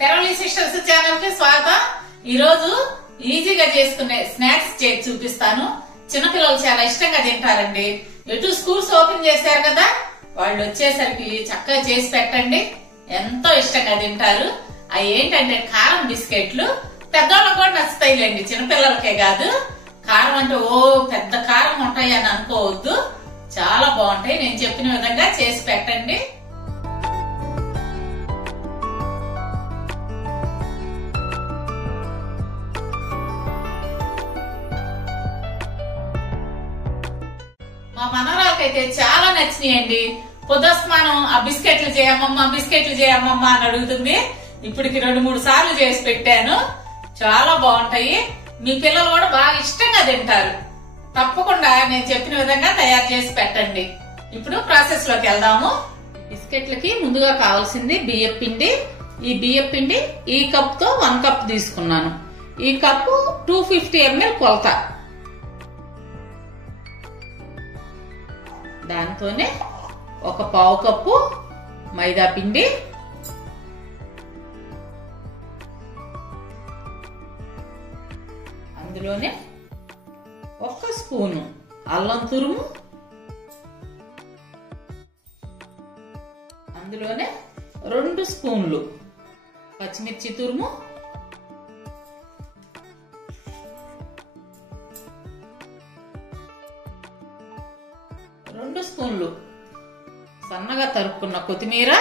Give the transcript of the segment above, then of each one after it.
తెరవలి sisters channel కి స్వాగతం. ఈ రోజు ఈజీగా చేసుకునే స్నాక్స్ చేసి చూపిస్తాను. చిన్నపిల్లలు చాలా ఇష్టంగా తింటారండి. ఎటు స్కూల్స్ ఓపెన్ చేశారు కదా, వాళ్ళు వచ్చేసరికి చక్కగా చేసి పెట్టండి, ఎంతో ఇష్టంగా తింటారు. అవి ఏంటంటే కారం బిస్కెట్లు. పెద్దవాళ్ళకి కూడా నచ్చుతాయిలేండి, చిన్నపిల్లలకే కాదు. కారం అంటే ఓ పెద్ద కారం ఉంటాయి అని అనుకోవద్దు, చాలా బాగుంటాయి. నేను చెప్పిన విధంగా చేసి పెట్టండి. మా మనవరాలకైతే చాలా నచ్చినాయండి. పొద్దుస్మానం ఆ బిస్కెట్లు చేయమ్మమ్మా అని అడుగుతుంది. ఇప్పటికి 2-3 సార్లు చేసి పెట్టాను. చాలా బాగుంటాయి. మీ పిల్లలు కూడా బాగా ఇష్టంగా తింటారు. తప్పకుండా నేను చెప్పిన విధంగా తయారు చేసి పెట్టండి. ఇప్పుడు ప్రాసెస్ లోకి వెళ్దాము. బిస్కెట్లకి ముందుగా కావాల్సింది బియ్యం పిండి. ఈ బియ్యం పిండి ఈ కప్ తో 1 కప్ తీసుకున్నాను. ఈ కప్పు 250 ml కొలత. దాంతోనే 1/4 కప్పు మైదా పిండి, అందులోనే 1 స్పూను అల్లం తురుము, అందులోనే 2 స్పూన్లు పచ్చిమిర్చి తురుము, 2 స్పూన్లు సన్నగా తరుక్కున్న కొత్తిమీర,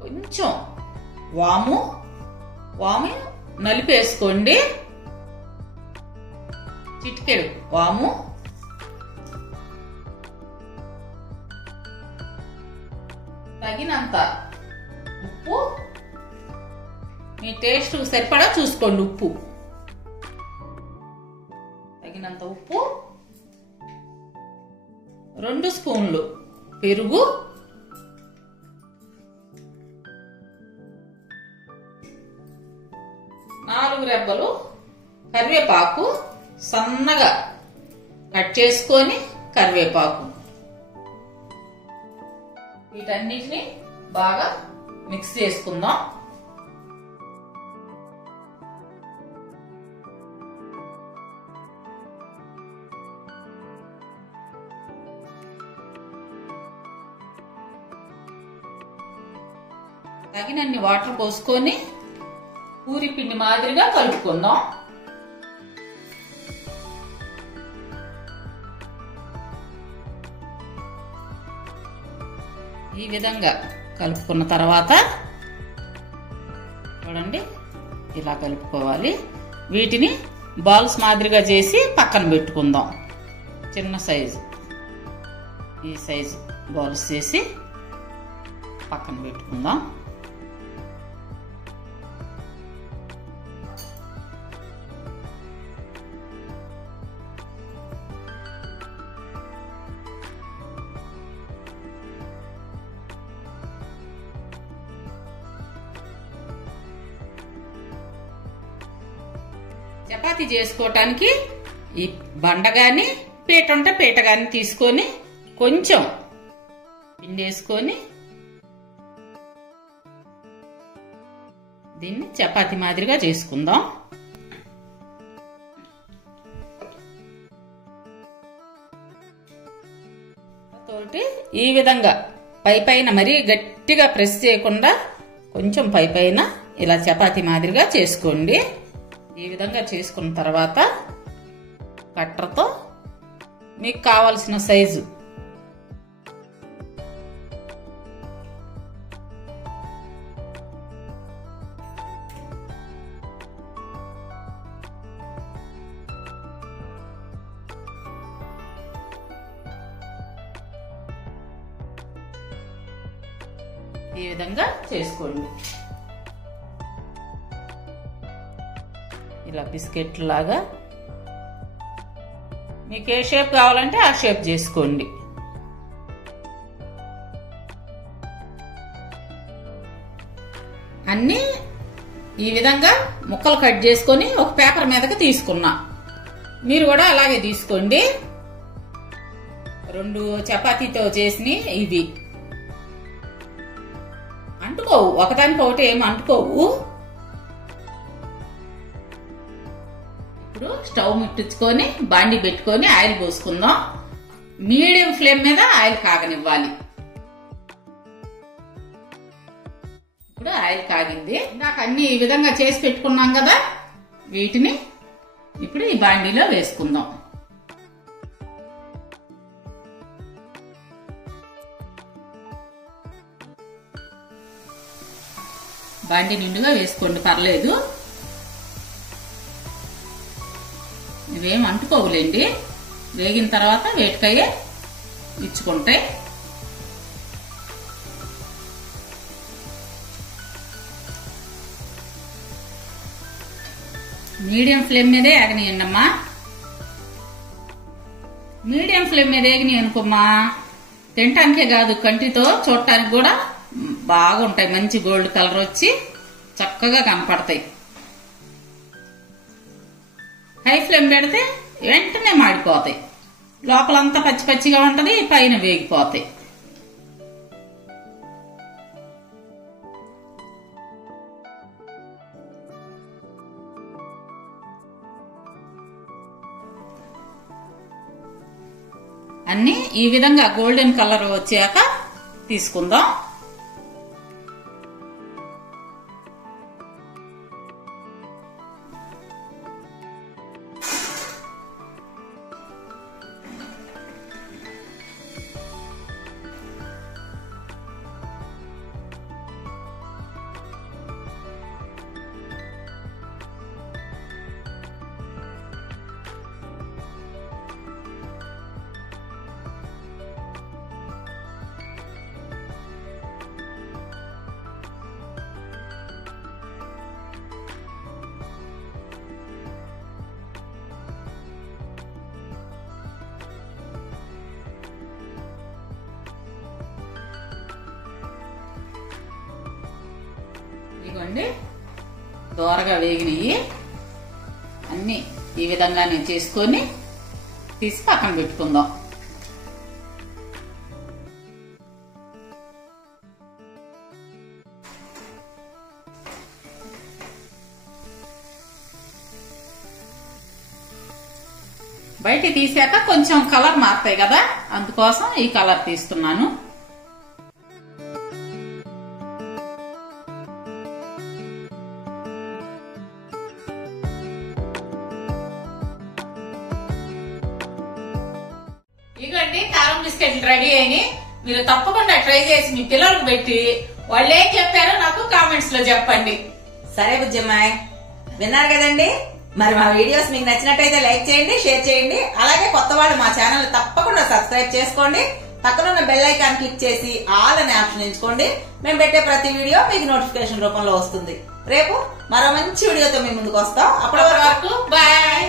కొంచెం వాము నలిపేసుకోండి, చిటికెడు వాము, తగినంత ఉప్పు, మీ టేస్ట్ సరిపడా చూసుకోండి. ఉప్పు తగినంత ఉప్పు, 2 స్పూన్లు పెరుగు, 4 రెబ్బలు కరివేపాకు, సన్నగా కట్ చేసుకొని కరివేపాకు. వీటన్నిటిని బాగా మిక్స్ చేసుకుందాం. తగినన్ని వాటర్ పోసుకొని పూరి పిండి మాదిరిగా కలుపుకుందాం. ఈ విధంగా కలుపుకున్న తర్వాత చూడండి, ఇలా కలుపుకోవాలి. వీటిని బాల్స్ మాదిరిగా చేసి పక్కన పెట్టుకుందాం. చిన్న సైజు, ఈ సైజు బాల్స్ చేసి పక్కన పెట్టుకుందాం. చపాతీ చేసుకోవటానికి ఈ బండ గాని పీట ఉంటే పీట గాని తీసుకొని కొంచెం పిండి వేసుకొని దీన్ని చపాతీ మాదిరిగా చేసుకుందాం. తోటి ఈ విధంగా పైన మరీ గట్టిగా ప్రెస్ చేయకుండా కొంచెం పైన ఇలా చపాతీ మాదిరిగా చేసుకోండి. ఈ విధంగా చేసుకున్న తర్వాత కట్టర్తో మీకు కావలసిన సైజు ఈ విధంగా చేసుకోండి. ఇలా బిస్కెట్ లాగా మీకు ఏ షేప్ కావాలంటే ఆ షేప్ చేసుకోండి. అన్నీ ఈ విధంగా ముక్కలు కట్ చేసుకొని ఒక పేపర్ మీదకి తీసుకున్నా. మీరు కూడా అలాగే తీసుకోండి. 2 చపాతీతో చేసినవి ఇవి. అంటుకోవు, ఒకదానికి ఒకటి ఏమి అంటుకోవు. ఇప్పుడు స్టవ్ ముట్టించుకొని బాండి పెట్టుకొని ఆయిల్ పోసుకుందాం. మీడియం ఫ్లేమ్ మీద ఆయిల్ కాగనివ్వాలి. ఇప్పుడు ఆయిల్ కాగింది. నాకు అన్ని ఈ విధంగా చేసి పెట్టుకున్నాం కదా, వీటిని ఇప్పుడు ఈ బాండీలో వేసుకుందాం. బాండీ నిండుగా వేసుకోండి, పర్లేదు. ఇవేం అంటుకోవులేండి, వేగిన తర్వాత వేటికయ్యే ఇచ్చుకుంటాయి. మీడియం ఫ్లేమ్ మీదే ఏగనియండి అమ్మా. మీడియం ఫ్లేమ్ మీద ఏగినాయి అనుకోమ్మా, తినటానికే కాదు కంటితో చూడటానికి కూడా బాగుంటాయి. మంచి గోల్డ్ కలర్ వచ్చి చక్కగా కనపడతాయి. హై ఫ్లేమ్ పెడితే వెంటనే మాడిపోతాయి, లోపలంతా పచ్చి పచ్చిగా ఉంటది, పైన వేగిపోతాయి. అన్ని ఈ విధంగా గోల్డెన్ కలర్ వచ్చాక తీసుకుందాం. ఇదిగోండి దోరగా వేగినవి అన్ని ఈ విధంగా నేను చేసుకొని తీసి పక్కన పెట్టుకుందాం. బయట తీసాక కొంచెం కలర్ మారుతాయి కదా, అందుకోసం ఈ కలర్ తీస్తున్నాను. ఇదిగోండి కారం బిస్కెట్లు రెడీ అయినాయి. మీరు తప్పకుండా ట్రై చేసి మీ పిల్లలకు పెట్టి వాళ్ళు ఏం చెప్పారో నాకు కామెంట్స్ లో చెప్పండి. సరే బుజ్జమ్మాయ్, విన్నారు కదండి. మరి మా వీడియోస్ మీకు నచ్చినట్టయితే లైక్ చేయండి, షేర్ చేయండి. అలాగే కొత్త వాళ్ళు మా ఛానల్ తప్పకుండా సబ్స్క్రైబ్ చేసుకోండి. పక్కన ఉన్న బెల్ ఐకాన్ క్లిక్ చేసి ఆల్ అనే ఆప్షన్ ఎంచుకోండి. మేము పెట్టే ప్రతి వీడియో మీకు నోటిఫికేషన్ రూపంలో వస్తుంది. రేపు మరో మంచి వీడియోతో మీ ముందుకు వస్తాం. అప్పటి వరకు బాయ్.